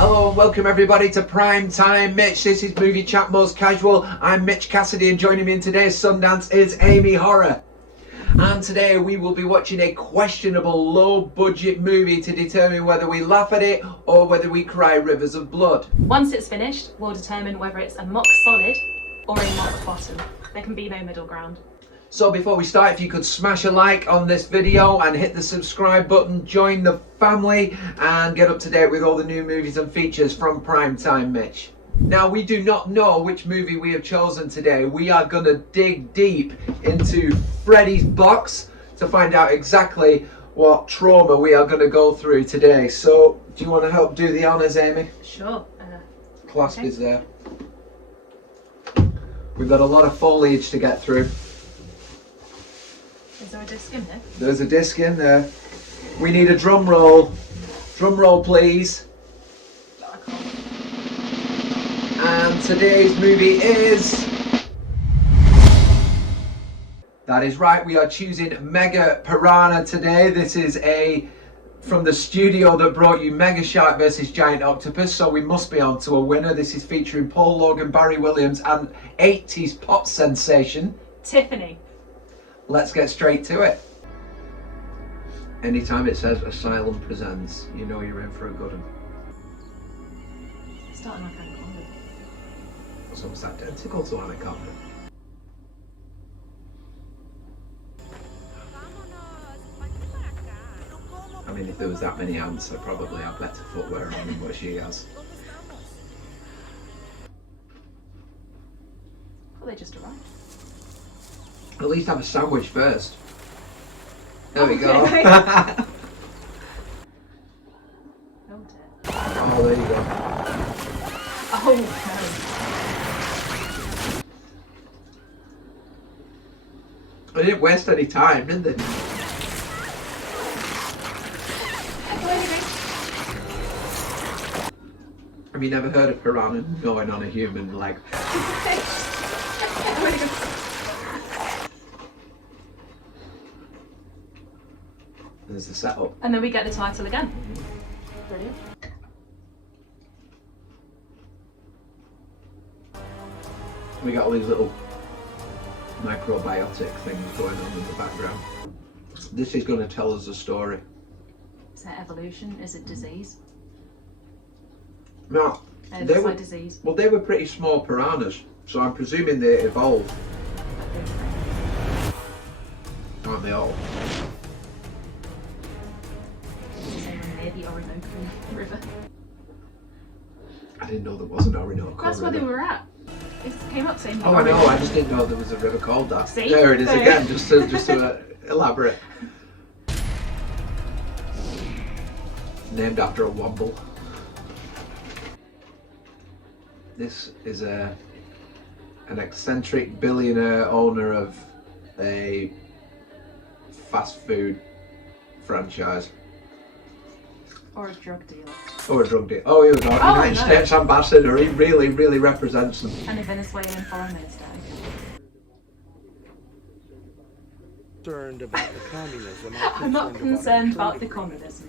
Hello and welcome everybody to Prime Time Mitch. This is Movie Chat Most Casual. I'm 𝐒𝐿𝐄𝐊 and joining me in today's Sundance is Amy Horror. And today we will be watching a questionable low budget movie to determine whether we laugh at it or whether we cry rivers of blood. Once it's finished, we'll determine whether it's a mock solid or a mock bottom. There can be no middle ground. So before we start, if you could smash a like on this video and hit the subscribe button, join the family and get up to date with all the new movies and features from Prime Time Mitch. Now, we do not know which movie we have chosen today. We are going to dig deep into Freddy's box to find out exactly what trauma we are going to go through today. So, do you want to help do the honours, Amy? Sure. Clasp okay. is there. We've got a lot of foliage to get through. Is there a disc in here? There's a disc in there. We need a drum roll. Drum roll, please. I can't. And today's movie is... That is right, we are choosing MEGA PIRANHA today. This is from the studio that brought you Mega Shark vs Giant Octopus, so we must be on to a winner. This is featuring Paul Logan, Barry Williams and 80s pop sensation Tiffany. Let's get straight to it. Anytime it says Asylum Presents, you know you're in for a good one. It's starting like Anaconda. It's almost identical to Anaconda. I mean, if there was that many ants, I'd probably have better footwear on than what she has. Well, they just arrived. At least have a sandwich first. There we go. Okay. Oh dear. Oh, there you go. Oh no. They didn't waste any time, did they? Have you never heard of piranha gnawing on a human leg? There's the setup. And then we get the title again. Brilliant. We got all these little microbiotic things going on in the background. This is going to tell us a story. Is that evolution? Is it disease? No, They were disease. Well, they were pretty small piranhas, so I'm presuming they evolved. Aren't they all? Near the Orinoco River. I didn't know there was an Orinoco That's where River. they were at. It came up saying. Oh, I know. I just didn't know there was a river called that. See? There it is again. Just to elaborate. Named after a womble. This is an eccentric billionaire owner of a fast food franchise. Or a drug dealer. Or a drug dealer. Oh, he was our United States ambassador. He really, really represents them. And a Venezuelan foreign minister. Concerned about the communism. I'm not concerned about the communism.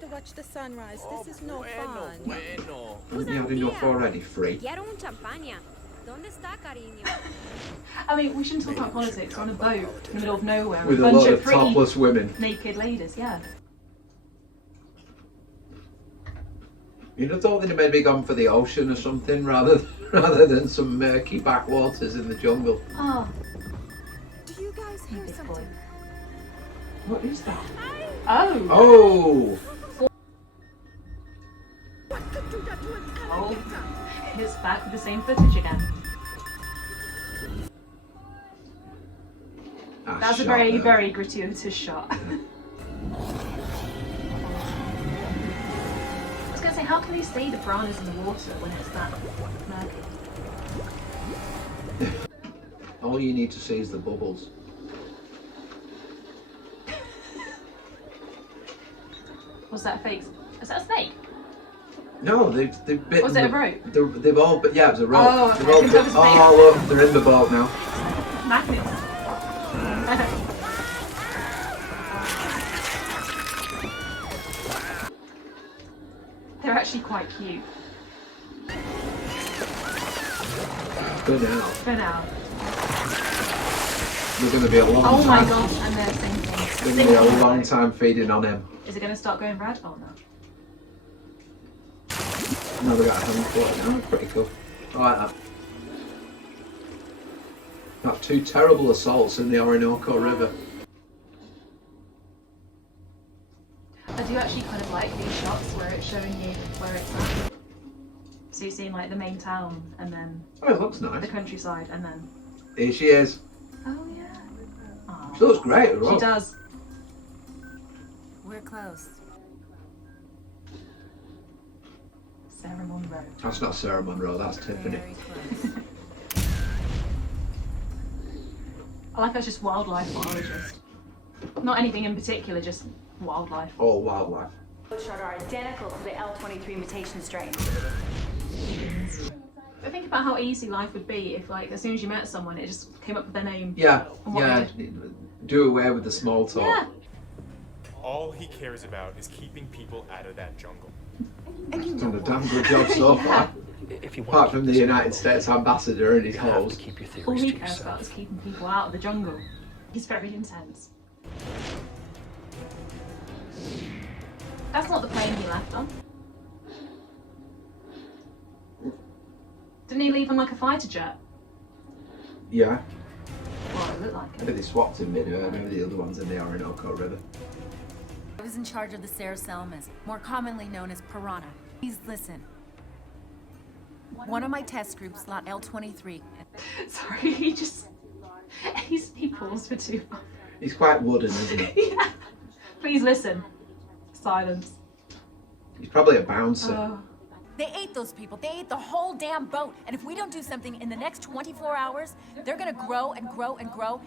To watch the sunrise. This is no fun. Haven't you had enough already? Free. I mean, we shouldn't talk about politics. We're on a boat in the middle of nowhere With a bunch lot of of pretty topless women. naked ladies, yeah. You'd have thought they'd have maybe gone for the ocean or something rather than some murky backwaters in the jungle. Oh, Do you guys hear big something? boy. What is that? Oh! Oh! Oh, it's back with the same footage again. That's a very, very gratuitous shot. I was going to say, how can they see the piranhas in the water when it's that murky? All you need to see is the bubbles. Was that a fake? Is that a snake? No, they've bitten. Was it a rope? They've all, but yeah, it was a rope. Oh, They've all I think that was oh, look, they're in the boat now. Magnets. actually quite cute. For now. For now. We're going to be a long Oh my time. gosh, and they're thinking. We're going to be a long time feeding on him. Is it going to start going red? Oh no. Now we got a handful. Oh, pretty cool. I like that. Not two terrible assaults in the Orinoco River. I do actually kind of like these shots where it's showing you where it's at. So you're seeing like the main town and then Oh, it looks nice. the countryside and then. Here she is. Oh yeah. Aw. She looks great as well. She does. We're close. Sarah Monroe. That's not Sarah Monroe, that's Tiffany. Very close. I like that's just wildlife biologist. Not anything in particular, just wildlife. All wildlife. Chart are identical to the L23 mutation strain. But think about how easy life would be if, like, as soon as you met someone, it just came up with their name. Yeah, And what yeah. Do away with the small talk. Yeah. All he cares about is keeping people out of that jungle. He's done a damn good job so far. If you want Apart to from keep the this United going, States ambassador and his you have holes. to keep your All theories he to cares about is yourself. keeping people out of the jungle. He's very intense. That's not the plane he left on. Didn't he leave on like a fighter jet? Yeah, Well, it looked like maybe it. they swapped him mid-air, maybe the other one's in the Orinoco River. I was in charge of the Ceresalmas, more commonly known as piranha. Please listen. One of my test groups, lot L23. Sorry, he paused for too long. He's quite wooden, isn't he? Yeah. Please listen. Silence. He's probably a bouncer. Oh. They ate those people. They ate the whole damn boat. And if we don't do something in the next 24 hours, they're gonna grow and grow and grow.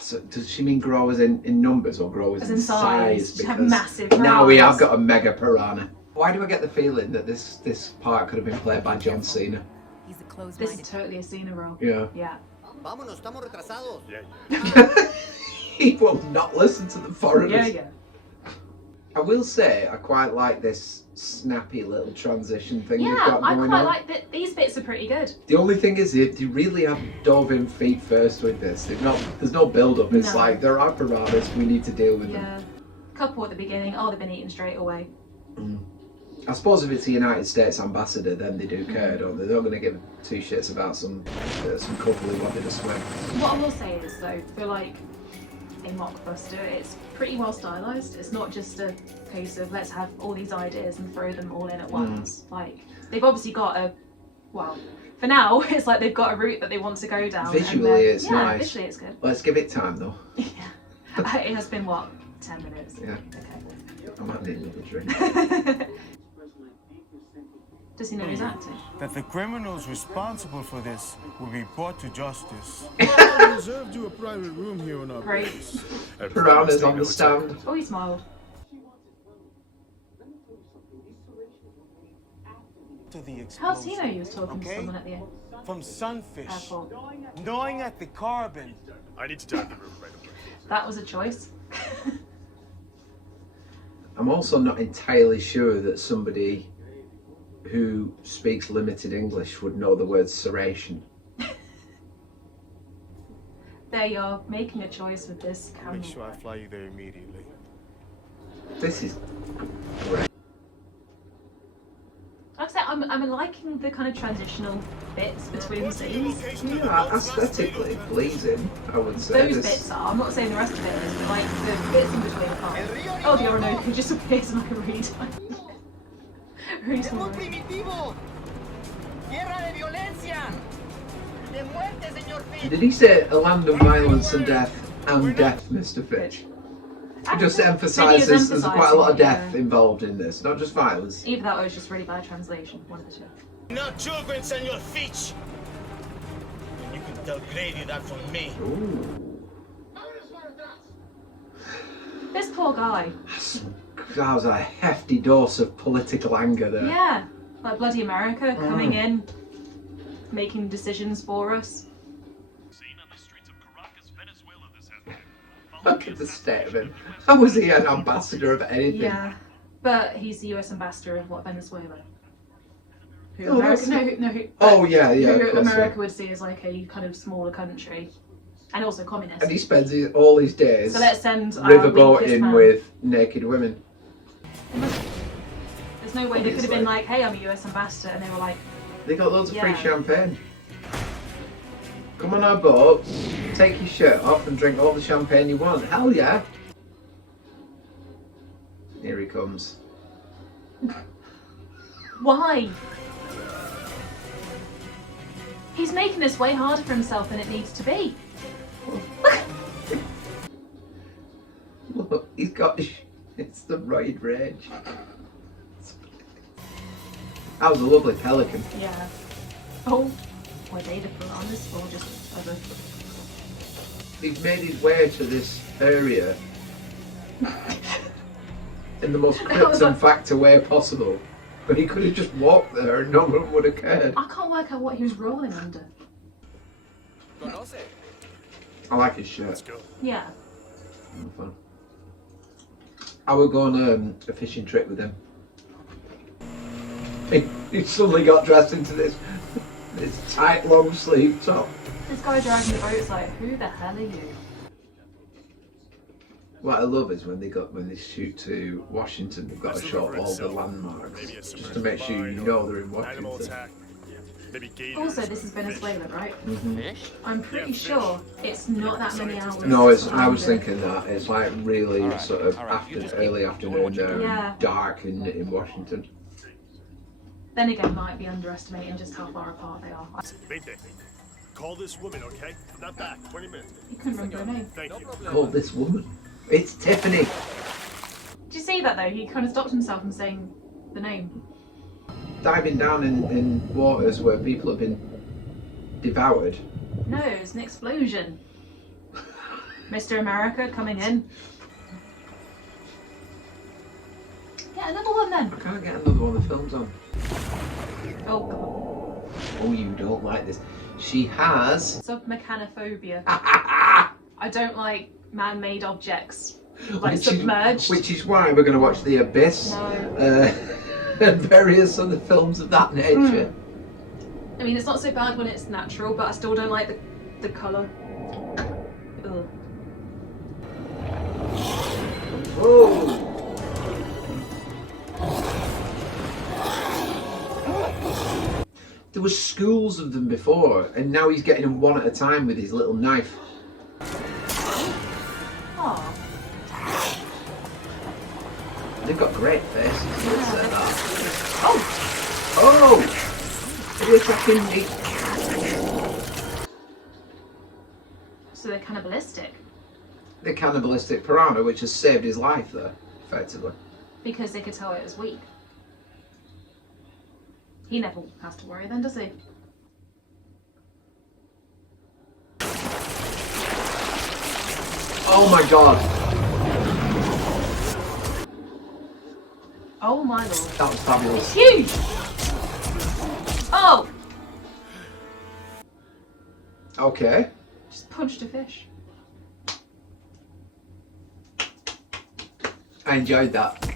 So does she mean grow as in numbers or grow as in size? Just have Because massive now we have mouths. got a mega piranha. Why do I get the feeling that this part could have been played by John Cena? He's a This closed-minded. is totally a Cena role. Yeah. Yeah. Vámonos, estamos retrasados. He will not listen to the foreigners. Yeah, yeah. I will say I quite like this snappy little transition thing they've Yeah, got I going quite on. like that. These bits are pretty good. The only thing is they really have dove in feet first with this. There's no build up. It's No. like there are piranhas, we need to deal with them. Yeah. Couple at the beginning. Oh, they've been eaten straight away. I suppose if it's the United States ambassador, then they do care, don't they? They're not going to give two shits about some couple who wanted to swim. What I will say is though, for like a mockbuster, it's pretty well stylized. It's not just a case of let's have all these ideas and throw them all in at once. Like they've obviously got for now it's like they've got a route that they want to go down. and Visually, they're- it's yeah, nice. Visually, it's good. Let's give it time though. Yeah. It has been what, 10 minutes? Yeah. I might need another drink. Okay. Does he know he's acting? That the criminals responsible for this will be brought to justice. I reserved you a private room here on our Great. base. Piranhas on the stand. Oh, he smiled. To the How's he know explosion. he was talking to Okay. someone at the end? From sunfish, Airport. gnawing at the carbon. I need to dive the room right away. That was a choice. I'm also not entirely sure that somebody who speaks limited English would know the word serration. There you are, making a choice with this camera. Make sure I fly you there immediately. This is great. Like I said, I'm liking the kind of transitional bits between scenes. Yeah, aesthetically pleasing, I would say. Those bits are. I'm not saying the rest of it is, but like the bits in between are fine. Oh, the Orinoco just appears in like a read. ¡Es muy primitivo! ¡Tierra de violencia! ¡De muerte, señor Fitch! Did he say a land of violence and death, Mr. Fitch? It just emphasises there's quite a lot of death involved in this, not just violence. Either that or it's just really bad translation. One of the two. No children, Senor Fitch! And you can tell Grady that from me. Ooh. This poor guy. That was a hefty dose of political anger there. Yeah, like bloody America coming in, making decisions for us. Look at the state of him. How was he an ambassador of anything? Yeah. But he's the US ambassador of what, Venezuela? Who Oh, America, that's- who Oh yeah, yeah. who Of course, America yeah. would see as like a kind of smaller country, and also communist. And he spends all his days So let's send our weakest riverboating man. with naked women. There's no way they could have been like, hey, I'm a US ambassador, and they were like, They got loads of free Yeah. champagne. Come on our boat, take your shirt off and drink all the champagne you want. Hell yeah! Here he comes. why? He's making this way harder for himself than it needs to be. Look, he's got. It's the roid rage. That was a lovely pelican. Yeah. Oh, were they the piranhas or just other? He's made his way to this area in the most Krypton factor way possible. But he could have just walked there and no one would have cared. I can't work out what he was rolling under. I like his shirt. Let's go. Yeah. Fun. I would go on a fishing trip with him. He suddenly got dressed into this tight long sleeve top. This guy driving the boat's like, who the hell are you? What I love is when they shoot to Washington, they've got to show all the itself. landmarks Maybe a just submerged to make sure you mine know or they're in animal Washington. attack. Maybe gators. Also, this is Venezuela, right? Fish? I'm pretty sure it's not that many hours. No, it's. I was under. thinking that it's like really sort of early afternoon there, Yeah. dark in Washington. Then again, might be underestimating just how far apart they are. Mayday. Call this woman, okay? Not back. 20 minutes. You couldn't remember her name. Thank you. Call this woman. It's Tiffany. Did you see that though? He kind of stopped himself from saying the name. Diving down in waters where people have been devoured. No, it's an explosion. Mr. America coming in. Get another one then. I can't get another one of the films on. Oh, Oh, you don't like this. She has. submechanophobia. I don't like man-made objects. Like submerged. Which is why we're going to watch The Abyss. No. And various other films of that nature. I mean, it's not so bad when it's natural, but I still don't like the colour. Ugh. Oh! There were schools of them before, and now he's getting them one at a time with his little knife. Aw. They've got great faces. Let's say that. Oh! Oh! It was fucking neat. So they're cannibalistic. The cannibalistic piranha, which has saved his life there, effectively. Because they could tell it was weak. He never has to worry then, does he? Oh my god! Oh my lord. That was fabulous. Huge! Oh! Okay. Just punched a fish. I enjoyed that.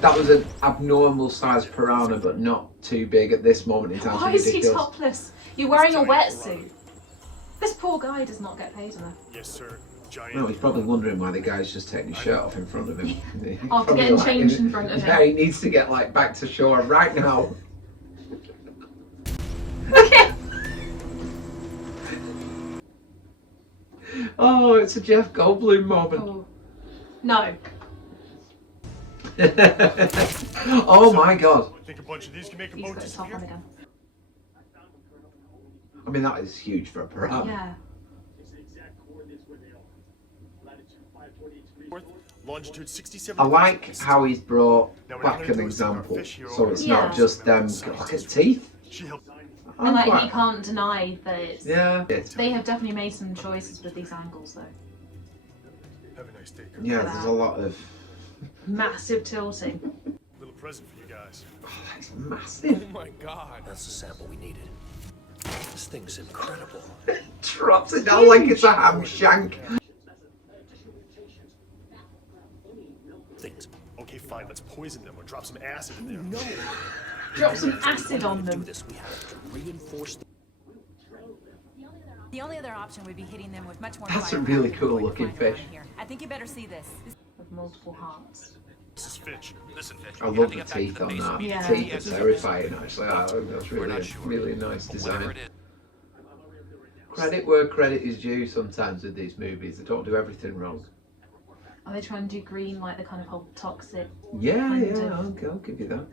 That was an abnormal sized piranha, but not too big at this moment in time. Why so is he ridiculous. topless? You're wearing a wetsuit. This poor guy does not get paid enough. Yes, sir. Giant. No, he's probably wondering why the guy's just taking his shirt off in front of him. He's After probably getting like, changed in front of him. Yeah, he needs to get like back to shore right now. Okay. Oh, it's a Jeff Goldblum moment. Oh. No. Oh my god. I think a bunch of these can make a He's boat got his top on disappear. again. I mean, that is huge for a piranha. Yeah. Longitude 67. I like how he's brought Now we're back gonna an do is stick our example, fish here so over it's the not Yeah. just them. Look at teeth. She helped. I'm And like quite- he can't deny that it's. Yeah. They have definitely made some choices with these angles though. Have a nice day. Yeah, there's a lot of. Massive tilting. Little present for you guys. Oh, that's massive. Oh my god. That's the sample we needed. This thing's incredible. Drops it down like it's a ham shank. Fine, let's poison them or drop some acid in there. No. Drop some acid on them. We have to reinforce The only other option would be hitting them with much more That's a firepower really than cool what you looking find around fish. here. I think you better see this. With multiple hearts. This is Fitch. Listen, Fitch. I love the teeth on that. Yeah. Teeth are terrifying, actually. That's really nice design. Credit where credit is due sometimes with these movies. They don't do everything wrong. Are they trying to do green like the kind of whole toxic Yeah, I'll give you that.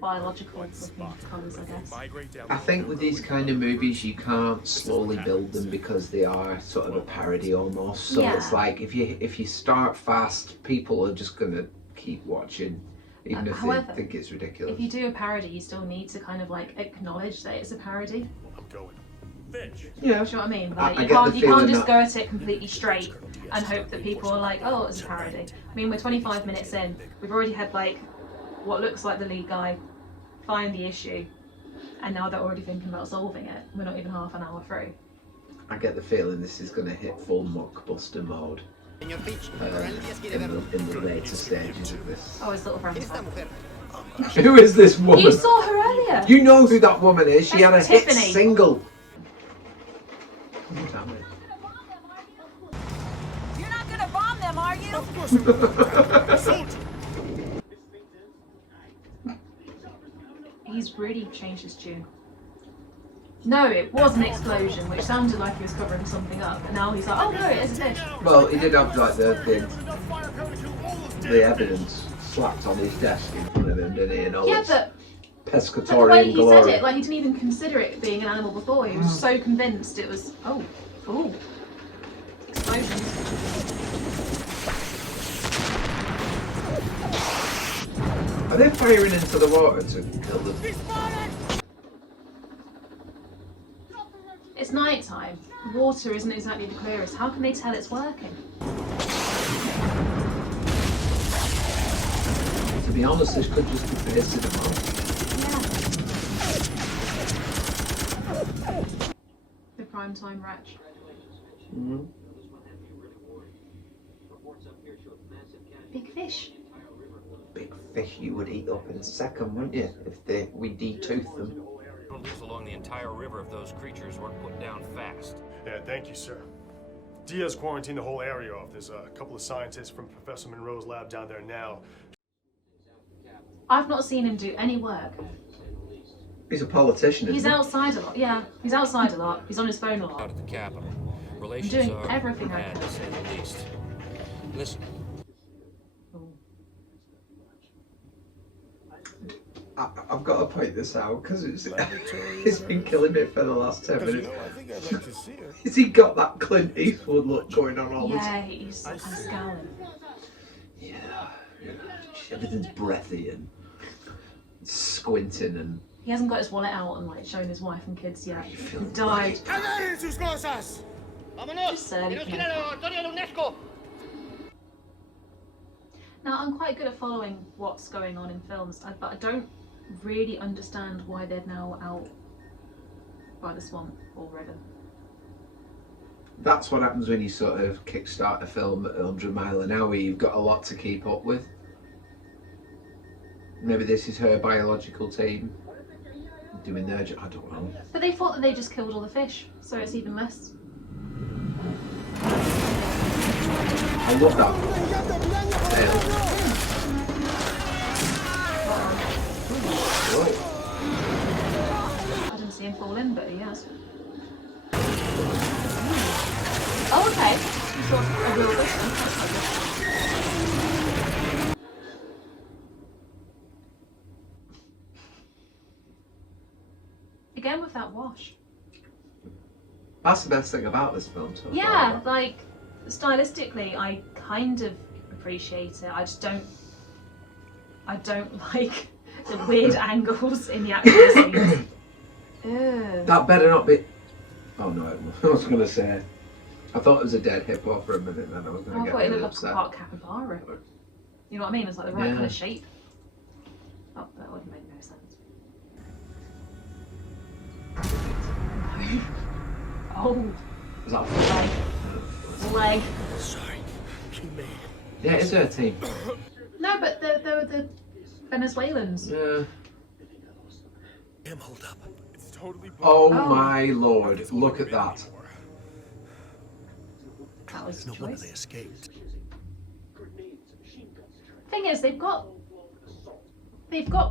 biological looking colours, I guess? I think with these kind of movies you can't slowly build them because they are sort of a parody almost. So Yeah. it's like if you start fast, people are just gonna keep watching, even if However, they think it's ridiculous. If you do a parody, you still need to kind of like acknowledge that it's a parody. I'm going. Fitch. Yeah. Do you know what I mean? Like I you get can't the you can't feeling just that- go at it completely straight and hope that people are like, oh, it's a parody. I mean, we're 25 minutes in. We've already had like what looks like the lead guy find the issue, and now they're already thinking about solving it. We're not even half an hour through. I get the feeling this is going to hit full mockbuster mode Señor Fitch, in the later stages of this. Oh, his little grandpa. Who is this woman? You saw her earlier. You know who that woman is. She had a That's hit Tiffany. single. Damn it. You're not gonna bomb them, are you? Of course I'm going. Shoot! He's really changed his tune. No, it was an explosion, which sounded like he was covering something up, and now he's like, oh no, it is a fish. Well, he did have like the evidence slapped on his desk in front of him, didn't he? And all Yeah, its but the way pescatorial he glory. said it, like he didn't even consider it being an animal before. He was so convinced it was, oh, explosions. Are they firing into the water to kill them? It's night time. The water isn't exactly the clearest. How can they tell it's working? To be honest, this could just be pissing them off. Yeah. The primetime wretch. Mm-hmm. Big fish. Big fish you would eat up in a second, wouldn't you? If we detooth them. along the entire river if those creatures weren't put down fast. Yeah, thank you, sir. Diaz quarantined the whole area off. There's a couple of scientists from Professor Monroe's lab down there now. I've not seen him do any work. He's a politician, He's isn't he? outside a lot. Yeah, he's outside a lot. He's on his phone a lot. Out at the Capitol. I'm Relations doing are everything I bad, can. to say the least. Listen, I've got to point this out because it's been killing me for the last 10 minutes. I think I'd like to see her. Has he got that Clint Eastwood look going on all the time? Yeah, he's kind of scowling. Yeah. Everything's breathy and squinting and... He hasn't got his wallet out and like showing his wife and kids yet. He feel died. ¡Agarren sus cosas! ¡Vámonos! Just said he ¡Tenemos que ir can. al laboratorio de UNESCO! Now, I'm quite good at following what's going on in films, but I don't really understand why they're now out by the swamp or river. That's what happens when you sort of kickstart a film at 100 mile an hour. You've got a lot to keep up with. Maybe this is her biological team doing their job. I don't know. But they thought that they just killed all the fish, so it's even less. I love that. I didn't see him fall in, but he has. Oh, okay. You shot a real fish then. That's quite good. Again with that wash. That's the best thing about this film. So Yeah, far. like stylistically, I kind of appreciate it. I just don't. I don't like the weird angles in the action scenes. Ew. That better not be... Oh no, I was going to say... I thought it was a dead hippo for a minute then I was going I to get thought it really looked like upset. a part capybara. You know what I mean? It's like the right Yeah. kind of shape. Oh, that would make no sense. Oh, Was that leg. sorry. He made Yeah, it is her team. No, but they were the Venezuelans. Yeah. Damn, hold up. It's totally Oh my lord, look at that. That was No a wonder choice. they escaped. Thing is, they've got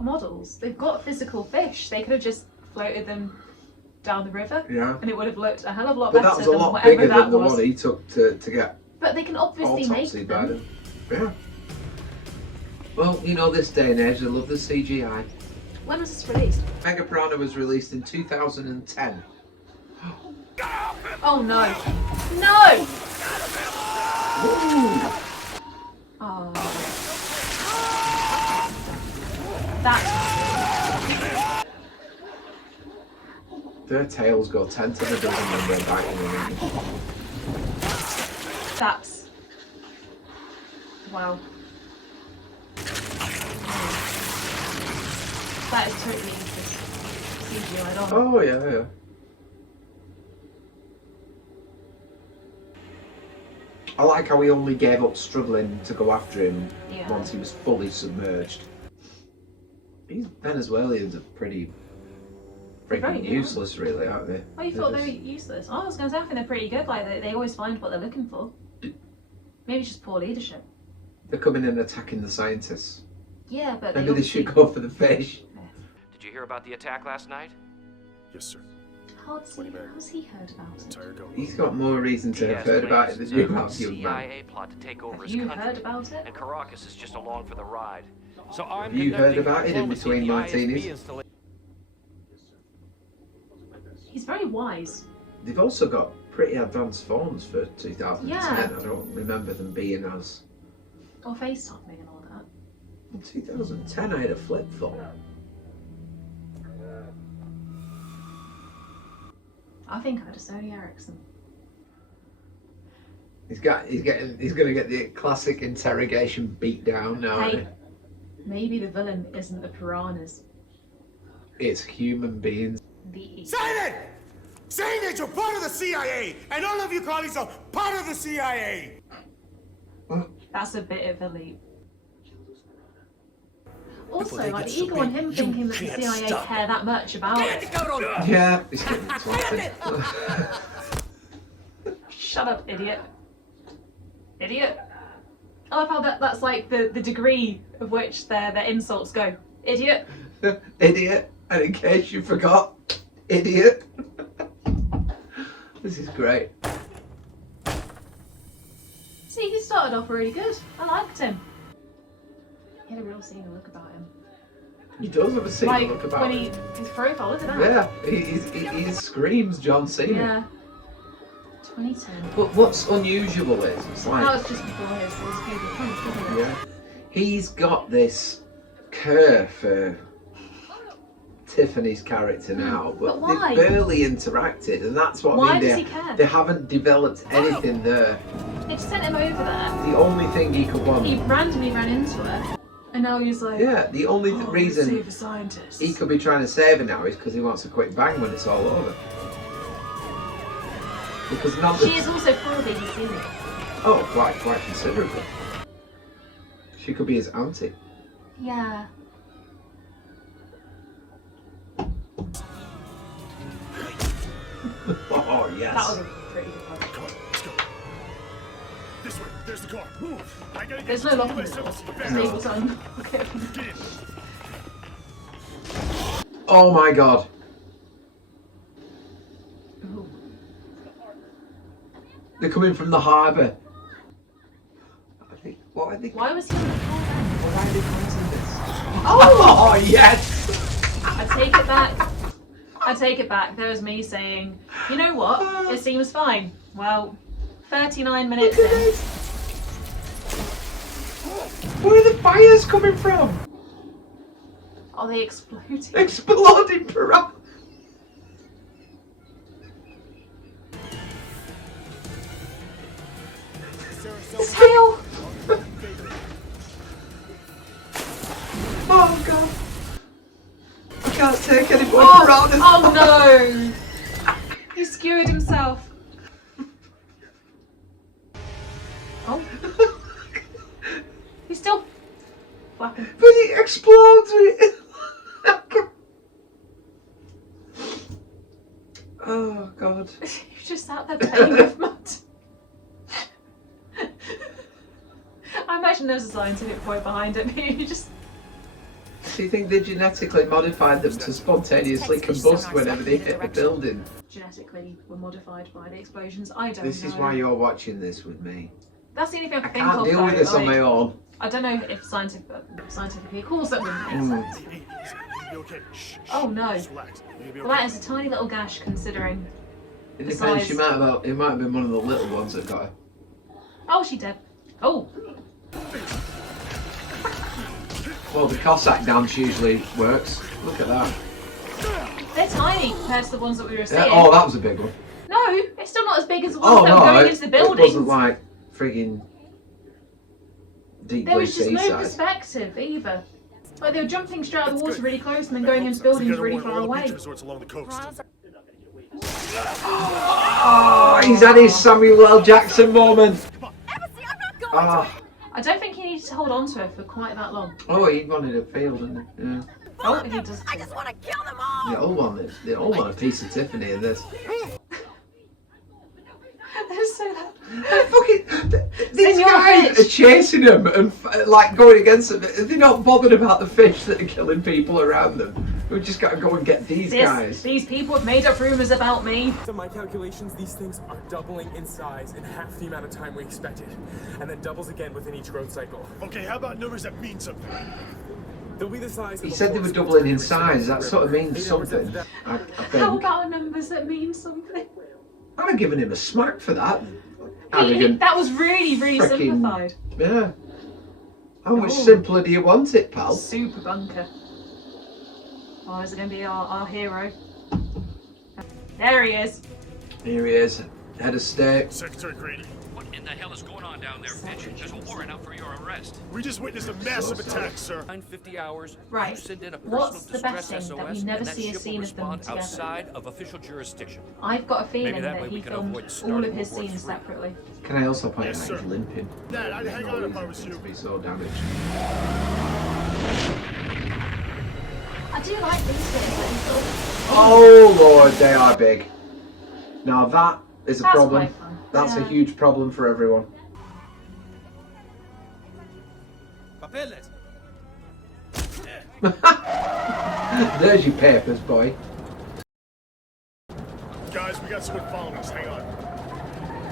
models. They've got physical fish. They could have just floated them down the river, Yeah. and it would have looked a hell of a lot But better that was a than lot whatever bigger that than the was. one he took to get But they can obviously make autopsied by them. them. Yeah. Well, you know, this day and age, they love the CGI. When was this released? Mega Piranha was released in 2010. Oh no! No! Ooh. Oh. That's Their tails go 10 to the dozen when they're biting them. That's... Wow. That is totally CGI'd on. Oh, yeah, yeah. I like how he only gave up struggling to go after him Yeah. once he was fully submerged. These Venezuelans are pretty Very freaking good. useless, really, aren't they? Oh, you They're thought they were just- useless? Oh, I was going to say, I think they're pretty good. Like, they always find what they're looking for. Maybe it's just poor leadership. They're coming in and attacking the scientists. Yeah, but Maybe they obviously- should go for the fish. Did you hear about the attack last night? Yes, sir. How's he heard about it? Entire go. He's got more reason to have heard about it than you have, you man. CIA plot to take over Have his you country. heard about it? And Caracas is just along for the ride. So I'm Have you heard conducting about it in diplomacy between at the martinis? ISB installation. He's very wise. They've also got pretty advanced phones for 2010. Yeah. I don't remember them being as... Or FaceTiming and all that. In 2010 I had a flip phone. I think I had a Sony Ericsson. He's gonna get the classic interrogation beat down now. Hey. isn't he? Maybe the villain isn't the piranhas. It's human beings. The Sign it! Saying that you're part of the CIA, and all of you colleagues are part of the CIA! That's a bit of a leap. Also, Before they like get the so ego on big, him you thinking that the can't CIA stop care that much about it. Yeah, he's getting twatted. Shut up, idiot. Idiot. I love how that's like the degree of which their insults go. Idiot. Idiot. And in case you forgot, idiot. This is great. See, he started off really good. I liked him. He had a real senior look about him. He does have a senior Like look about when him. his profile, look at that. Yeah, he screams John Cena. Yeah. 2010. But what's unusual is, it's like... That was just before his Google Plus, wasn't it? Yeah. He's got this curve for Tiffany's character now, but why? they've barely interacted, and that's what Why I mean. does They, he care? they haven't developed anything there. They just sent him over there. The only thing he could want... He randomly ran into her. And now he's like... Yeah, the only "Oh, reason save the scientists." he could be trying to save her now is because he wants a quick bang when it's all over. Because none of She is also probably his senior. Oh, quite considerably. She could be his auntie. Yeah. Oh, yes. That was a pretty good one. Come on, let's go. This way. There's the car. Move. I gotta get There's no you to locking the the door. place. Stables on. Okay. Get in. Oh my god. Ooh. They're coming from the harbour. What are they? Why was he on the car then? Why are they planting this? Oh! Oh, yes! I take it back. I take it back. There was me saying, you know what? It seems fine. Well, 39 minutes in. Where are the fires coming from? Are they exploding? Exploding piranha. It's hail! Oh god. I can't take any more Oh, piranhas. oh no! He skewered himself. Oh. happen. But it explodes. Oh God. You just sat there playing with mud. I imagine there's a scientific point behind it, but you just... Do you think they genetically modified them to spontaneously combust whenever they hit the building? Genetically were modified by the explosions. I don't know. This is why you're watching this with me. That's the only thing I I can think of. can't deal with this on my own. I don't know if scientifically, of course that wouldn't make sense. Oh no. Well, that is a tiny little gash considering It the depends. size. She might have. It might have been one of the little ones that got her. Oh, she dead. Oh. Well, the Cossack dance usually works. Look at that. They're tiny compared to the ones that we were seeing. Yeah, oh, that was a big one. No, it's still not as big as the ones Oh that were no, going into the it buildings. wasn't like frigging deep There blue was just no seaside. perspective either. Like they were jumping straight out of the water really close and then going into buildings really far away. Oh, he's had his Samuel L. Jackson moment. Oh, I don't think he needed to hold on to her for quite that long. oh, he wanted a field, didn't he? Yeah. Oh, he does. I just want to kill them all. They all want a piece of Tiffany in this. They're so loud. These your guys fish. are chasing them and like going against them. They're not bothered about the fish that are killing people around them. We've just got to go and get these guys. These people have made up rumours about me. So my calculations, these things are doubling in size in half the amount of time we expected, and then doubles again within each growth cycle. Okay, how about numbers that mean something? They'll be the size. He said they were doubling in size. That sort of means something. I How think. about numbers that mean something? I'd have given him a smack for that. That was really, really Frickin- simplified. Yeah. How much simpler do you want it, pal? Super bunker. Oh, is it going to be our hero? There he is. Here he is, head of state. Secretary Grady. What in the hell is going on down there, Fitch? There's a warrant out for your arrest. We just witnessed a massive attack, sir. 50 hours. Right. You send in a What's personal the best distress thing that we SOS, never and that see a ship will scene of them respond together? outside of official jurisdiction. I've got a feeling Maybe that that way he we can filmed avoid all starting of his World War scenes III. separately. Can I also point Yes, out sir. he's limping? Dad, I'd hang on if I was you. Be so damaged. I do like these things. Oh Lord, they are big. Now that is a That's problem. quite fun. That's a Yeah. huge problem for everyone. Papeles. There's your papers, boy. Guys, we got someone following us. Hang on.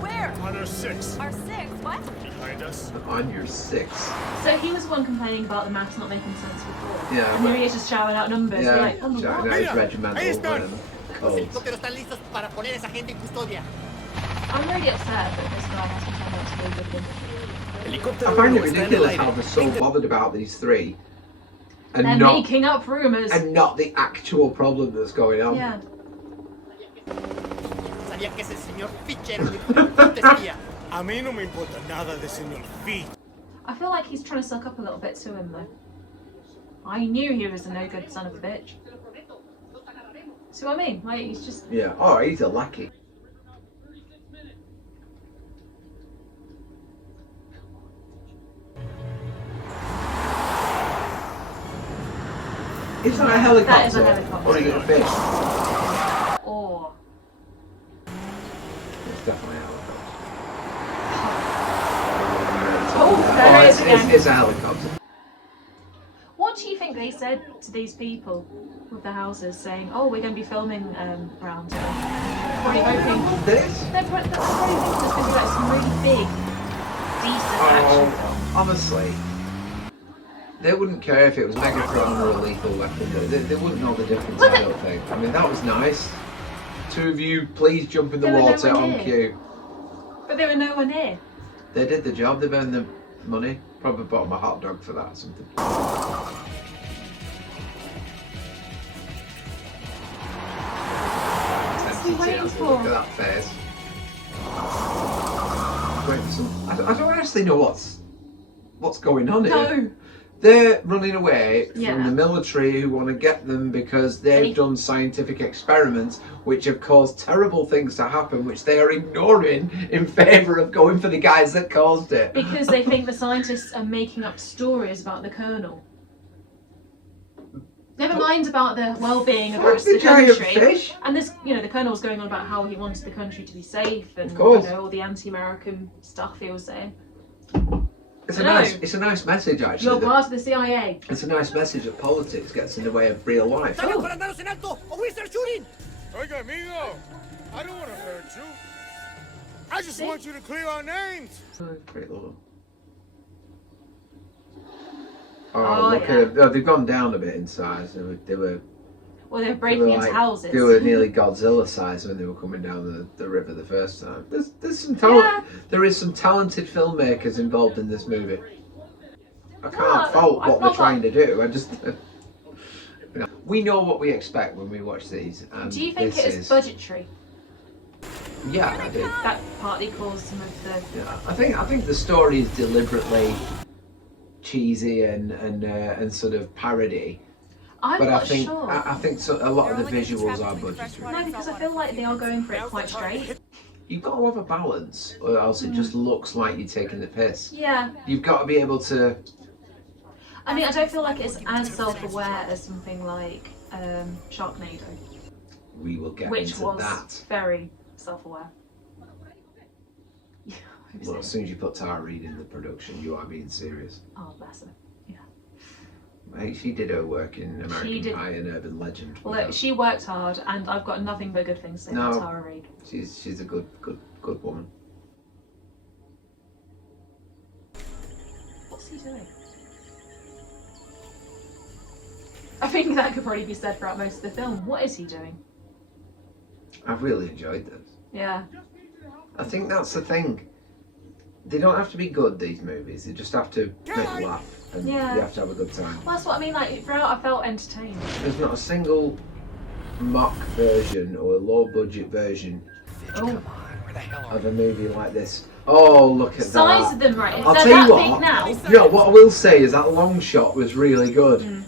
Where? On our 6. Our six. What? Behind us. On your 6. So he was the one complaining about the maths not making sense before. Yeah, And here he is just shouting out numbers. Yeah, Like, oh my shouting God. out his regimental Ahí están. Los codes. helicópteros están listos para poner a esa gente en custodia. I'm really upset that this guy has to come out to go with him. I find it ridiculous how they're so bothered about these three and They're not making up rumours. and not the actual problem that's going on. Yeah. Sabía que ese señor Fitch era un espía. A mí no me importa nada de señor Fitch. I feel like he's trying to suck up a little bit to him though. I knew he was a no good son of a bitch. See what I mean? Like he's just Yeah. Oh, he's a lackey. Is that a helicopter? That is a helicopter. Or is it a fish? or It's definitely a helicopter. Oh, there it is again. It's a helicopter. What do you think they said to these people with the houses saying, oh, we're going to be filming around here? Probably hoping... This? They're probably thinking there's going to be like some really big, decent action film. Honestly, they wouldn't care if it was MEGA PIRANHA or a lethal weapon. They wouldn't know the difference, I don't think. I mean, that was nice. Two of you, please jump in the They were water nowhere on near. cue. But they were nowhere near. They did the job, they've earned the money. Probably bought them a hot dog for that or something. What's he waiting Look for? at that face. Waiting for some... I don't actually know what's going on here. No. They're running away Yeah. from the military who want to get them because they've done scientific experiments which have caused terrible things to happen, which they are ignoring in favour of going for the guys that caused it. Because they think the scientists are making up stories about the Colonel. Never mind about the well-being of the Fuck rest of the the giant country. fish. And this, you know, the colonel was going on about how he wanted the country to be safe and Of course. you know all the anti-American stuff he was saying. It's a nice message actually. You're part of the CIA. It's a nice message that politics gets in the way of real life. ¡Salgan para manos en alto o we start shooting! Oiga, amigo, I don't want to hurt you. I just want you to clear our names. Great Lord. Oh, look at them. Oh, they've gone down a bit in size. They were Well, they're breaking into houses. They were nearly Godzilla size when they were coming down the river the first time. There's some talent. Yeah. There is some talented filmmakers involved in this movie. I can't fault what they're trying to do. I just. We know what we expect when we watch these. And do you think it is budgetary? Yeah, I do. That partly caused some of the. Yeah, I think the story is deliberately cheesy and sort of parody. I'm not sure. I think a lot of the visuals are budgetary. No, because I feel like they are going for it quite straight. You've got to have a balance, or else it just looks like you're taking the piss. Yeah. You've got to be able to. I mean, I don't feel like it's as self-aware as something like Sharknado. We will get which into was that. Very self-aware. Well, as soon as you put Tara Reid in the production, you are being serious. Oh, bless her. Yeah. Mate, she did her work in American Pie and Urban Legend. Well, look, she worked hard, and I've got nothing but good things to say about Tara Reid. She's a good woman. What's he doing? I think that could probably be said throughout most of the film. What is he doing? I've really enjoyed this. Yeah. I think that's the thing. They don't have to be good, these movies. They just have to make you laugh. And you have to have a good time. Well, that's what I mean. Like, throughout, I felt entertained. There's not a single mock version or a low-budget version of a movie like this. Oh, look at that. Size of them, right? I'll tell you what. Now. You know, what I will say is that long shot was really good. Mm.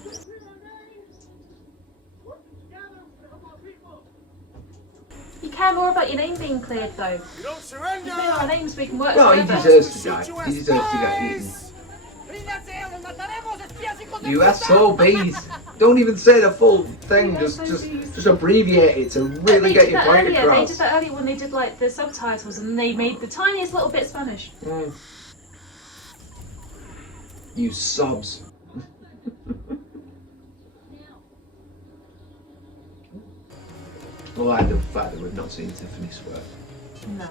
You care more about your name being cleared, though. You don't surrender. You clear our names, we can work Well, he together. deserves to die. He deserves to get eaten. USOBs. Don't even say the full thing. Just abbreviate it to really get your point across. They did that earlier when they did like the subtitles, and they made the tiniest little bit Spanish. Mm. You sobs. I like the fact that we've not seen Tiffany swear. No.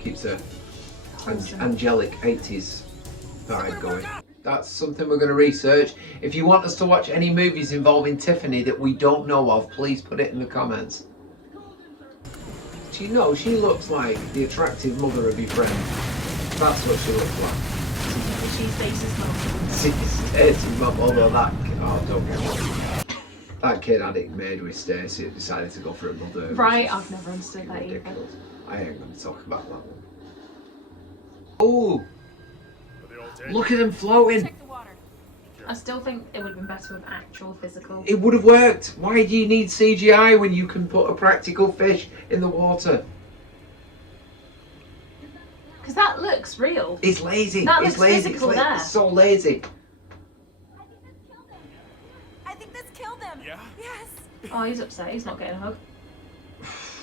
Keeps a angelic 80s vibe going. That's something we're going to research. If you want us to watch any movies involving Tiffany that we don't know of, please put it in the comments. She looks like the attractive mother of your friend. That's what she looks like. She's Stacy's mum. She's Stacy's mum, although don't get me. That kid addict made with Stacey and decided to go for a mother. Right, I've never understood that either. I ain't going to talk about that one. Oh! Look at him floating! I still think it would have been better with actual physical. It would have worked! Why do you need CGI when you can put a practical fish in the water? Because that looks real. It's lazy. That it's looks lazy. physical there. It's so lazy. I think this killed him. Yeah? Yes. Oh, he's upset. He's not getting a hug.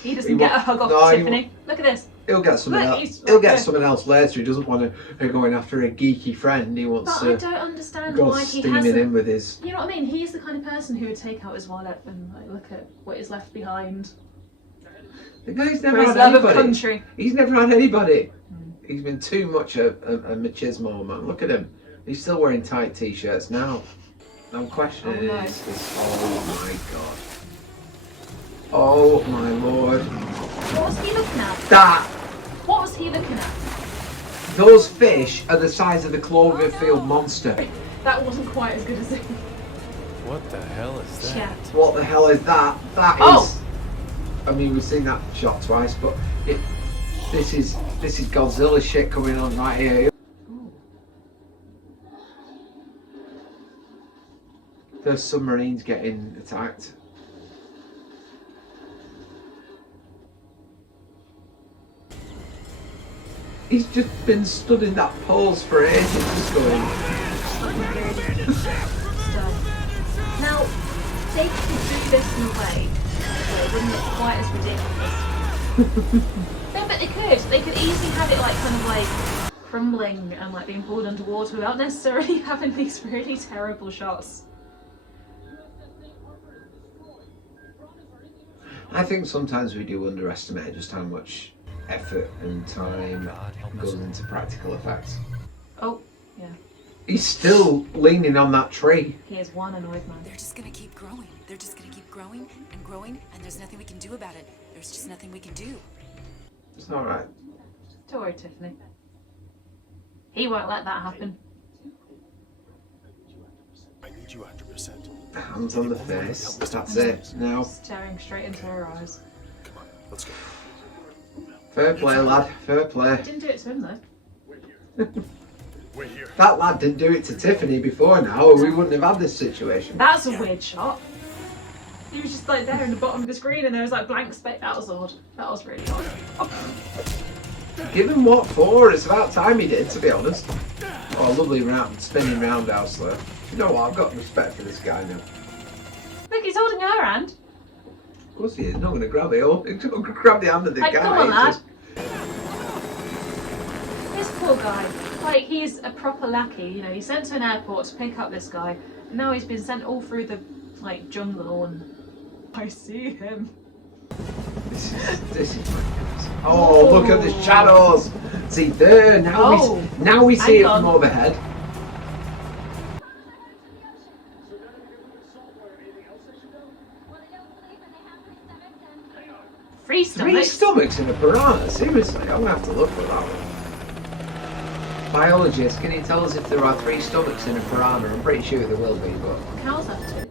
He doesn't get a hug off Tiffany. Look at this. He'll get someone else. He'll get someone else later. He doesn't want to going after a geeky friend. He wants to. But I don't understand go why he steaming hasn't. in with his. You know what I mean? He's the kind of person who would take out his wallet and like look at what is left behind. The guy's never had love of anybody. country. He's never had anybody. He's been too much a machismo man. Look at him. He's still wearing tight t-shirts now. I'm questioning this. Oh my god. Oh my lord. What was he looking at? That. What was he looking at? Those fish are the size of the Cloverfield monster. That wasn't quite as good as it. What the hell is that? Yeah. What the hell is that? That is. I mean, we've seen that shot twice, but this is Godzilla shit coming on right here. The submarine's getting attacked. He's just been stood in that pose for ages, just going. Now, they could do this in a way where it wouldn't look quite as ridiculous. No, but they could. They could easily have it like kind of like crumbling and like being pulled underwater without necessarily having these really terrible shots. I think sometimes we do underestimate just how much effort and time goes into practical effects. Oh, yeah. He's still leaning on that tree. He is one annoyed man. They're just gonna keep growing. They're just gonna keep growing, and there's nothing we can do about it. There's just nothing we can do. It's alright. Don't worry, Tiffany. He won't let that happen. I need you 100%. Hands on the face. That's it. Now. Staring straight into her eyes. Come on, let's go. Fair play, lad. Fair play. He didn't do it to him though. We're here. That lad didn't do it to Tiffany before now, or we wouldn't have had this situation. That's a weird shot. He was just like there in the bottom of the screen and there was like blank space. That was odd. That was really odd. Oh. Give him what for? It's about time he did, to be honest. Oh, lovely spinning roundhouse there. You know what? I've got respect for this guy now. Look, he's holding her hand. Of course he is. Not going to grab it. He's going to grab the hand of the Like, guy. come on, lad. This poor guy. Like, he's a proper lackey. You know, he's sent to an airport to pick up this guy. And now he's been sent all through the, like, jungle and... I see him. This is oh, look at the shadows. See there. Now we see it from overhead. Three stomachs in a piranha. Seriously, I'm gonna have to look for that one. Biologist, can you tell us if there are 3 stomachs in a piranha? I'm pretty sure there will be, but Cows have to.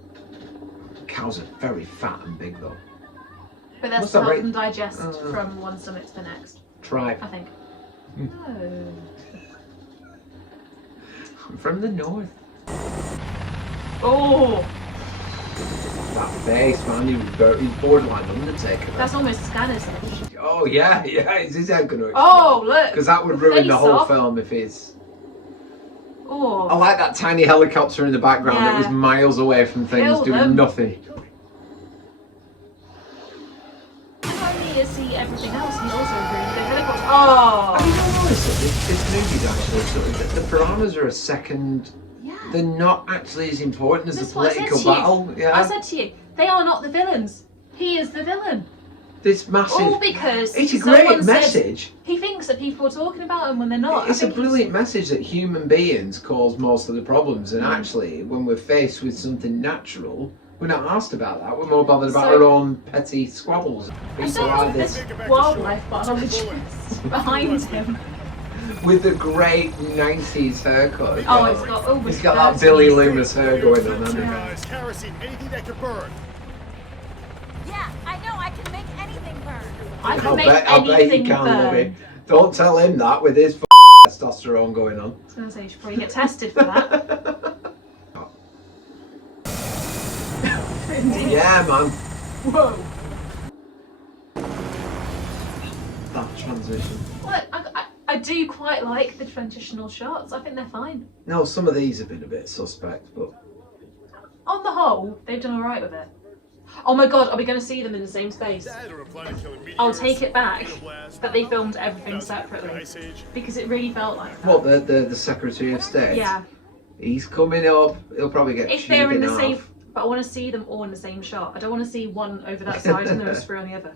cows are very fat and big though. But that's What's to that help rate? them digest from one stomach to the next. Tribe. I think. I'm from the north. Oh! That face, man, he's borderline Undertaker. That's almost Scanner's image. Oh yeah, is his head gonna explode? Oh, look! Because that would ruin the whole Face-off. film if it's... Oh. I like that tiny helicopter in the background that was Yeah. miles away from things, Kill doing them. nothing. Not only is he everything else, he's also a really good helicopter. Oh! I mean, honestly, this movie's actually sort of, the piranhas are a second. Yeah. They're not actually as important as That's the what I said political to you. battle. Yeah. I said to you, they are not the villains. He is the villain. This massive. All because it's a someone great said message. He thinks that people are talking about him when they're not. It's a brilliant message that human beings cause most of the problems, and actually, when we're faced with something natural, we're not asked about that. We're more bothered about our own petty squabbles. I People don't are know this this wildlife biologist behind him. with the great 90s haircut. Oh, he's got over He's got that Billy Loomis hair going on, hasn't he? Guys, kerosene, anything that could burn. Yeah, I know. I can make anything burn. I can I'll make bet he anything can, burn. Louis. Don't tell him that with his testosterone going on. I was going to say, you should probably get tested for that. Yeah, man. Whoa. That transition. Well, I do quite like the transitional shots. I think they're fine. No, some of these have been a bit suspect, but... On the whole, they've done alright with it. Oh my god, are we going to see them in the same space? I'll take it back that they filmed everything separately. Because it really felt like that. What, the Secretary of State? Yeah. He's coming up. He'll probably get If they're in the half. same... But I want to see them all in the same shot. I don't want to see one over that side and those 3 on the other.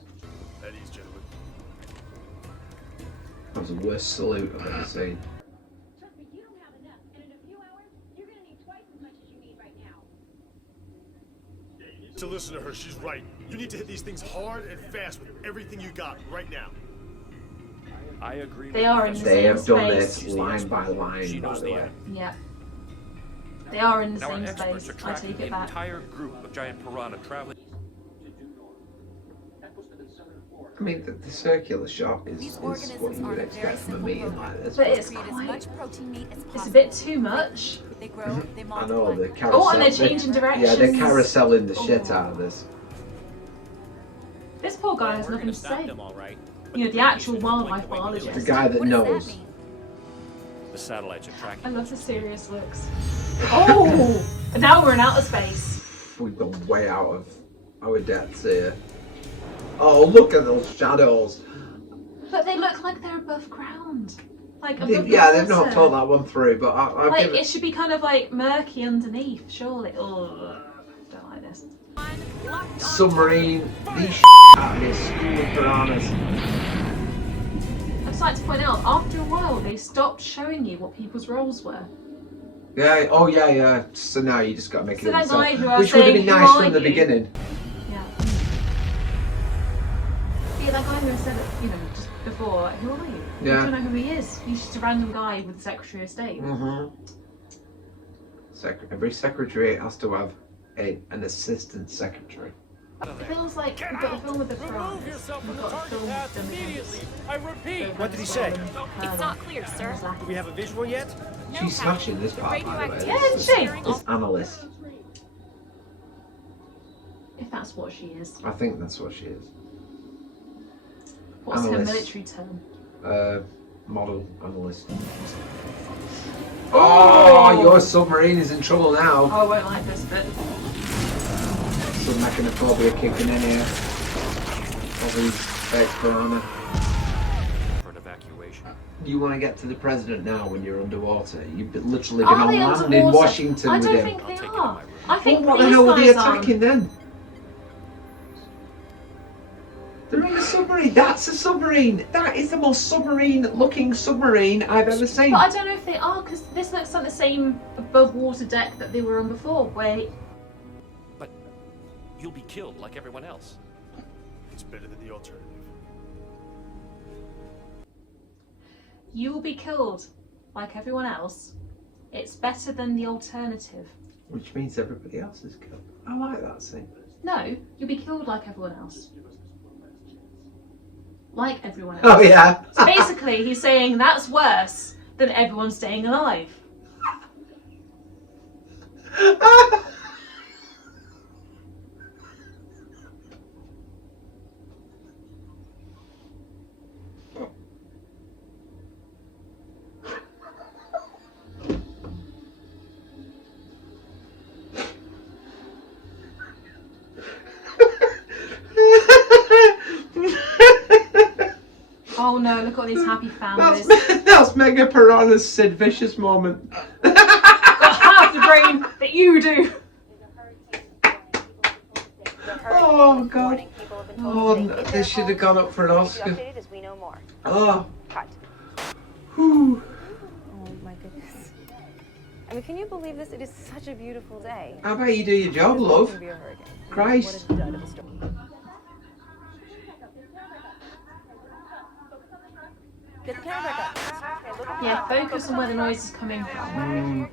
That was the worst salute I've ever seen. Trust me, you don't have enough. And in a few hours, you're gonna need twice as much as you need right now. To listen to her, she's right. You need to hit these things hard and fast with everything you got right now. I agree. They are in the They same have done space. this line by line, She by knows the the way. end. Yeah. They are in the Now our same experts space. are I tracking take it an back. entire group of giant piranha traveling. I mean, the circular shot is These what organisms you are would a very expect from a simple meeting program. like this. But it's Create as quite... much protein meat as possible. It's a bit too much. They grow, they I multiply. know, the carousel. Oh, and they're changing directions. Yeah, they're carouseling the shit out of this. This poor guy has nothing to say. You know, the actual wildlife biologist. The guy that What does knows. that mean? The satellites are tracking. I love the serious looks. Oh! And now we're in outer space. we've gone way out of our depths here. Oh, look at those shadows. But they look like they're above ground. Like above Yeah, the they've not water. thought that one through, but I've Like given... it should be kind of like murky underneath, surely. Oh, don't like this. Submarine, these out of this school of piranhas. I'd just like to point out, after a while, they stopped showing you what people's roles were. Yeah, oh yeah. So now you just got to make So it that yourself. guy who I was Which would have saying, been "Who nice are from the you?" beginning. Yeah. Yeah, that guy who said it, you know, just before, who are you? Yeah. I don't know who he is. He's just a random guy with the Secretary of State. Every secretary has to have an assistant secretary. It feels like we've got the film with the piranhas. We've got the film with them against. I repeat. What did he say? It's not clear, sir. Do we have a visual yet? She's smashing this part, by the way. Yeah, isn't she? This analyst. If that's what she is. I think that's what she is. What's her Analyst. military term? Model analyst. Oh, your submarine is in trouble now. Oh, I won't like this bit. Some mechanophobia kicking in here. Probably fake piranha. For an evacuation. You want to get to the president now when you're underwater? You've literally Are been they on land in underwater? Washington I with don't him. think they are. I think What the these hell were they guys are. attacking then? They're in a submarine. That's a submarine. That is the most submarine-looking submarine I've ever seen. But I don't know if they are, because this looks like the same above water deck that they were on before, where But you'll be killed like everyone else. It's better than the alternative. you will be killed like everyone else. It's better than the alternative. Which means everybody else is killed. I like that scene. No, you'll be killed like everyone else. Like everyone else. Oh yeah. So basically, he's saying that's worse than everyone staying alive. Oh no, look at all these happy families. That's Mega Piranha's Sid Vicious moment. Got half the brain that you do. Oh god. Oh, this should have gone up for an Oscar. Oh. Whew. Oh my goodness. I mean, can you believe this? It is such a beautiful day. How about you do your job, love? Christ. Get the camera back up. Yeah, focus on where the noise is coming from.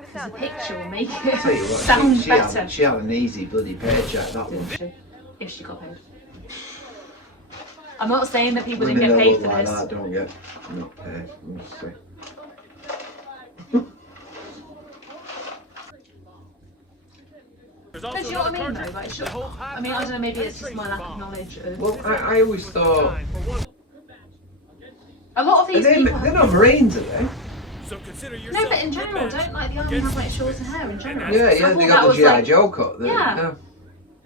Because the picture will make Tell you it what, sound she better. had an easy bloody paycheck, that one. If she got paid. I'm not saying that people When didn't they get don't paid look for like this. that, don't get not paid. I'm just saying. No, do you know what I mean though? Like, I mean, I don't know, maybe it's just my lack of knowledge of... Well, I always thought... A lot of these people... They're not Marines, are they? No, but in general, don't like the army have like shorter hair in general? Yeah, I they thought got that the was, G.I. like- Joe cut. Yeah.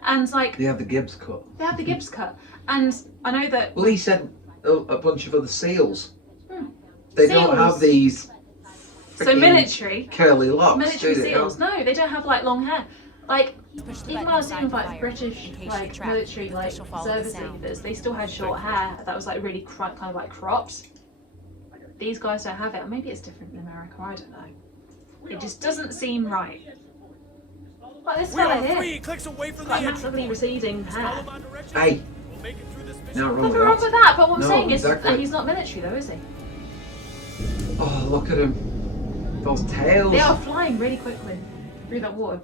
And like, They have the Gibbs cut. they have the Gibbs cut. And I know that... Well, he said a bunch of other SEALs. They don't SEALs. have these So freaking military... curly locks, Military do they? SEAls. No, they don't have like long hair. Like, even when I was seeing like British like military like service leaders, they still had short hair that was like really kind of like cropped. These guys don't have it. Or maybe it's different in America. I don't know. It just doesn't seem right. Like this fella here, like massively receding hair. Hey, not wrong Nothing wrong with that. But what I'm No, saying is exactly. that he's not military though, is he? Oh, look at him. Those tails. They are flying really quickly through that water.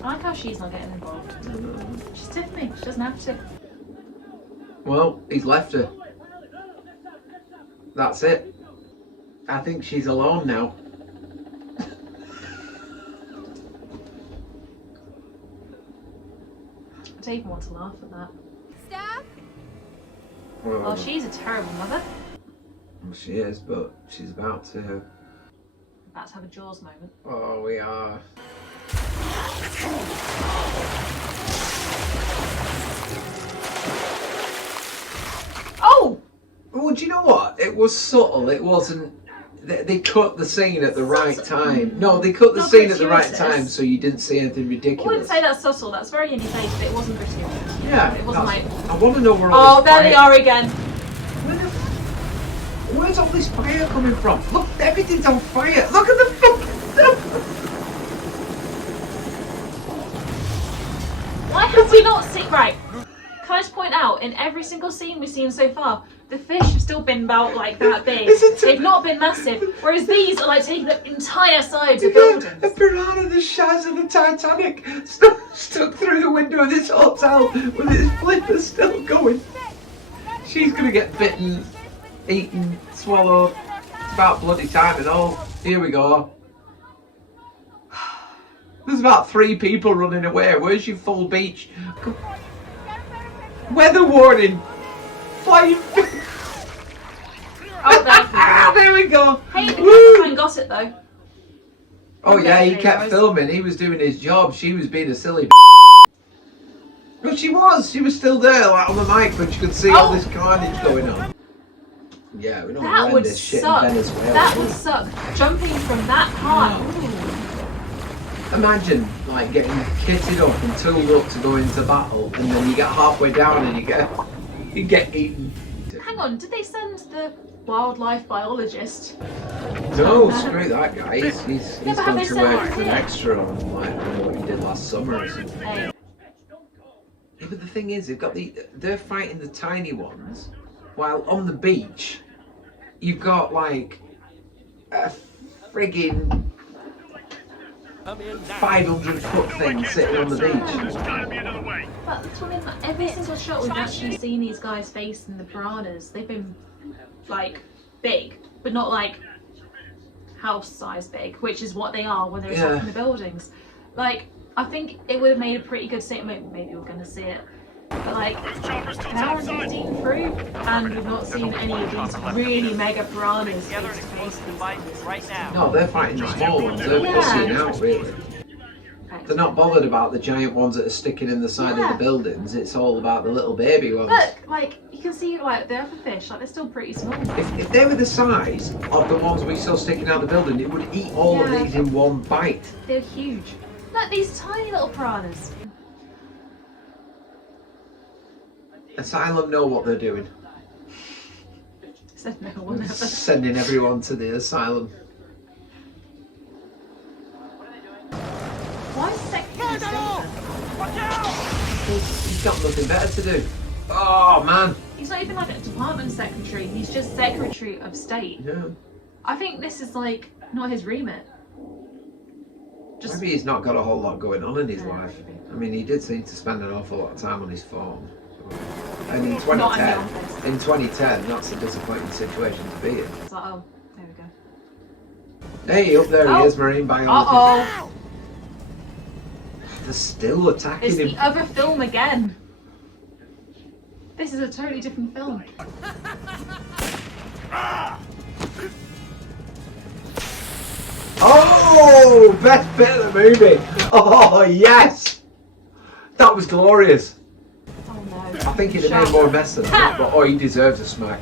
I like how she's not getting involved. She's Tiffany. She doesn't have to. Well, he's left her. That's it. I think she's alone now. I don't even want to laugh at that. Staff? Well, she's a terrible mother. Well, she is, but she's about to About to have a Jaws moment. Oh, we are. Oh! Oh, do you know what? It was subtle. It wasn't. They cut the scene at the right time. No, they cut the scene at the right time so you didn't see anything I ridiculous. wouldn't say that's subtle. That's very in your face, but it wasn't gratuitous. Yeah. It wasn't like. I want to know where all Oh, this there they fire- are again. Where's all this fire coming from? Look, everything's on fire. Look at the fucking stuff. Why have we not seen? Right. Can I just point out, in every single scene we've seen so far, the fish have still been about like that big. They've not been massive. Whereas these are like taking up entire sides of buildings. A piranha the size of the Titanic stuck through the window of this hotel with its flippers still going. She's gonna get bitten, eaten, swallowed. It's about bloody time and all. Here we go. There's about 3 people running away. Where's your full beach? Weather warning! Flying fish! Oh, there we go! Hey, the cameraman got it though. Oh yeah, he Okay, kept guys. filming. He was doing his job. She was being a silly Well, she was. She was still there, like on the mic, but you could see all this carnage going on. Yeah, we don't That want would this shit suck. in Venezuela. That would suck. Jumping from that high. Imagine like getting kitted up and tooled up to go into battle, and then you get halfway down and you get eaten. Hang on, did they send the wildlife biologist? No, screw that guy. He's but have gone they to sent work him for an here? extra on like what he did last summer or something. Hey. Yeah, but the thing is, they're fighting the tiny ones, while on the beach, you've got like a friggin' 500-foot thing sitting on the beach. But I mean, every single shot we've actually seen these guys facing the piranhas, they've been like big, but not like house size big, which is what they are when they're attacking the buildings. Like, I think it would have made a pretty good statement. Maybe we're going to see it. But like, an hour and 15 through, and we've not seen any of these really mega piranhas face to face these guys. No, they're fighting the small ones. They're pussying out, really. They're not bothered about the giant ones that are sticking in the side of the buildings. It's all about the little baby ones. Look, like, you can see like the other fish, like they're still pretty small. If they were the size of the ones we saw sticking out the building, it would eat all of these in one bite. They're huge. Look, these tiny little piranhas. Asylum know what they're doing. Said no one ever. Sending everyone to the asylum. Why is Secretary He's got nothing better to do. Oh man. He's not even like a department secretary, he's just Secretary of State. Yeah. I think this is like not his remit. Maybe he's not got a whole lot going on in his life. I mean, he did seem to spend an awful lot of time on his phone. And in 2010, that's a disappointing situation to be in. It's like, oh, there we go. Hey, up there he is, marine biologist. Uh-oh. They're still attacking It's him. the other film again. This is a totally different film. Oh, best bit of the movie. Oh, yes. That was glorious. Oh no. I think he'd have made more mess than that, but oh, he deserves a smack.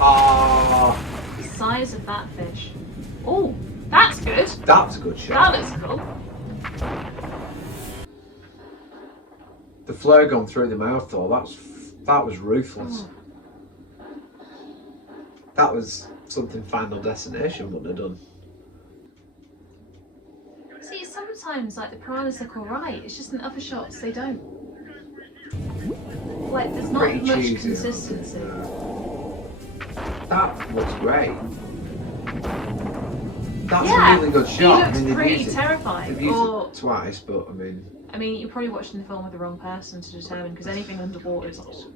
Ah. The size of that fish. Oh, that's good. That's a good shot. That looks cool. The flare gone through the mouth though, that was ruthless. Oh. That was something Final Destination wouldn't have done. See, sometimes like the piranhas look alright, it's just in other shots they don't. Like there's not Pretty much cheesy, consistency. That looks great. That's Yeah, a really good he shot. looks they've pretty used terrifying, They've used or- it twice, but I mean, you're probably watching the film with the wrong person to determine, because anything underwater is just...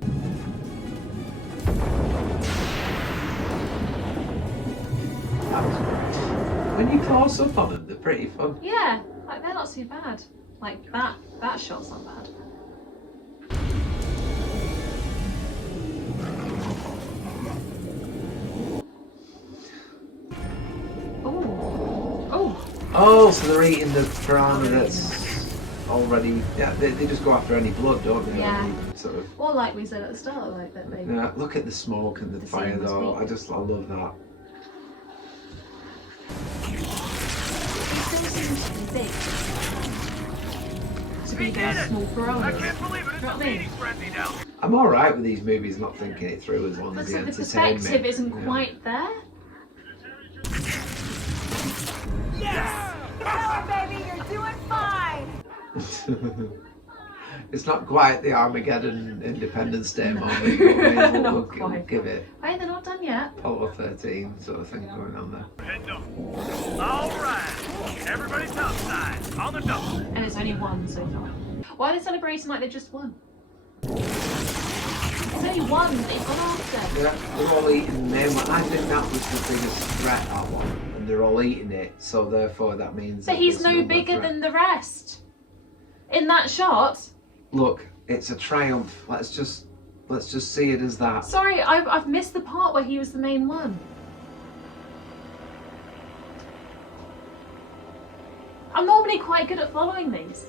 that was great. When you close up on them, they're pretty fun. Yeah, like they're not too bad. Like that shot's not bad. Oh, so they're eating the piranha that's already... Yeah, they just go after any blood, don't they? Yeah. Sort of. Well, like we said at the start, like that they... Yeah, look at the smoke and the fire scene was though. weak. I love that. They still seem to be big. To be those small piranhas. You know what I mean? I'm alright with these movies not thinking it through as long But as so they the entertain me. perspective isn't Yeah. quite there. Yes! Baby, you're doing fine! It's not quite the Armageddon Independence Day moment, but we'll give it Hey, they're not done yet. Apollo 13 sort of thing going on there. All right. Everybody's outside. On the double. And it's only one so far. Why are they celebrating like they just won? It's only one that they've gone after. Yeah, they're all eating the main one. I think that was the biggest threat, that one. And they're all eating it, so therefore that means... But that he's there's no more bigger threat. than the rest. In that shot. Look, it's a triumph. Let's just see it as that. Sorry, I've missed the part where he was the main one. I'm normally quite good at following these.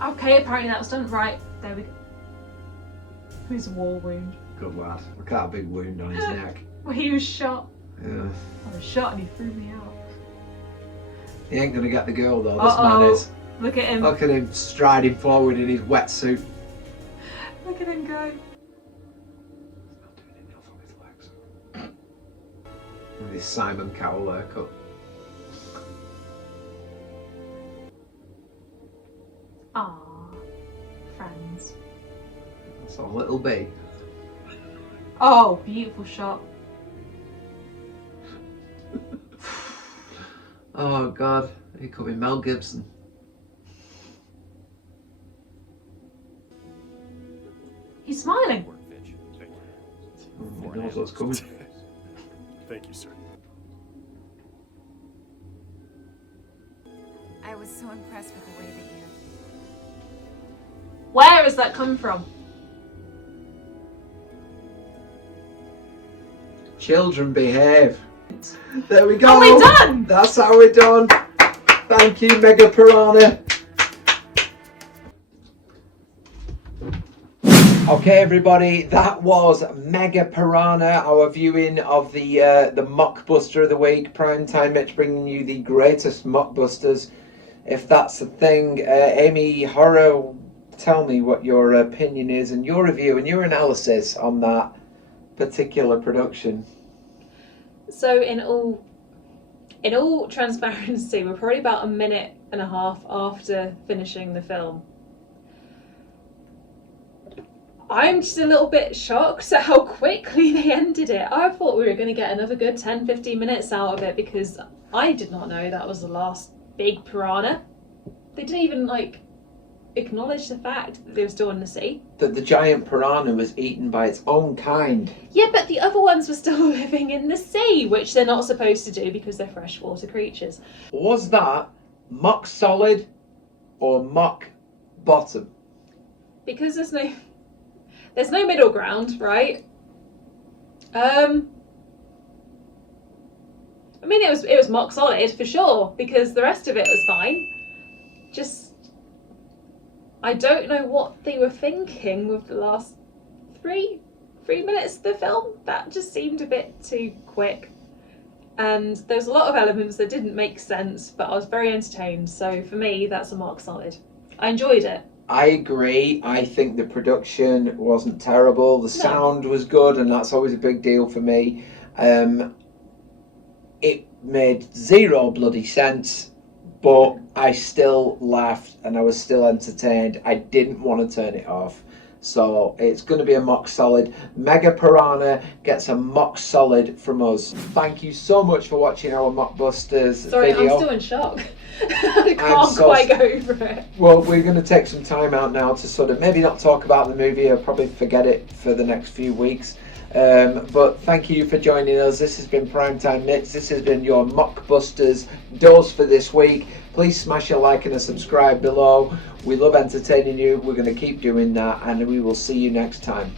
Okay, apparently that was done. Right, there we go. His war wound. Good lad. Look at that big wound on his neck. Well, he was shot. Yeah. I was shot and he threw me out. He ain't gonna get the girl though, this Uh-oh. man is. Look at him. Look at him striding forward in his wetsuit. Look at him go. With his Simon Cowell haircut. Ah, friends. That's all it'll be. Oh, beautiful shot. Oh God, he could be Mel Gibson. He's smiling. He knows what's coming. Thank you, sir. I was so impressed with the way that you... Where has that come from? Children behave. There we go. Are we done? That's how we're done. Thank you, Mega Piranha. Okay, everybody, that was Mega Piranha, our viewing of the mockbuster of the week. Primetime Mitch bringing you the greatest mockbusters, if that's the thing. Amy Horror, tell me what your opinion is and your review and your analysis on that particular production. So in all transparency, we're probably about a minute and a half after finishing the film. I'm just a little bit shocked at how quickly they ended it. I thought we were going to get another good 10-15 minutes out of it because I did not know that was the last big piranha. They didn't even like acknowledge the fact that they were still in the sea. That the giant piranha was eaten by its own kind. Yeah, but the other ones were still living in the sea, which they're not supposed to do because they're freshwater creatures. Was that mock solid or mock bottom? Because there's no middle ground, right? I mean, it was mock solid for sure because the rest of it was fine. Just, I don't know what they were thinking with the last three minutes of the film. That just seemed a bit too quick. And there's a lot of elements that didn't make sense, but I was very entertained. So for me, that's a mock solid. I enjoyed it. I agree. I think the production wasn't terrible. The sound was good, and that's always a big deal for me. It made zero bloody sense, but I still laughed and I was still entertained. I didn't want to turn it off. So it's going to be a mock solid. Mega Piranha gets a mock solid from us. Thank you so much for watching our Mockbusters Sorry, video. I'm still in shock. I can't quite go over it. Well, we're going to take some time out now to sort of maybe not talk about the movie. I'll probably forget it for the next few weeks. But thank you for joining us. This has been Primetime Mitch. This has been your Mockbusters dose for this week. Please smash a like and a subscribe below. We love entertaining you. We're going to keep doing that, and we will see you next time.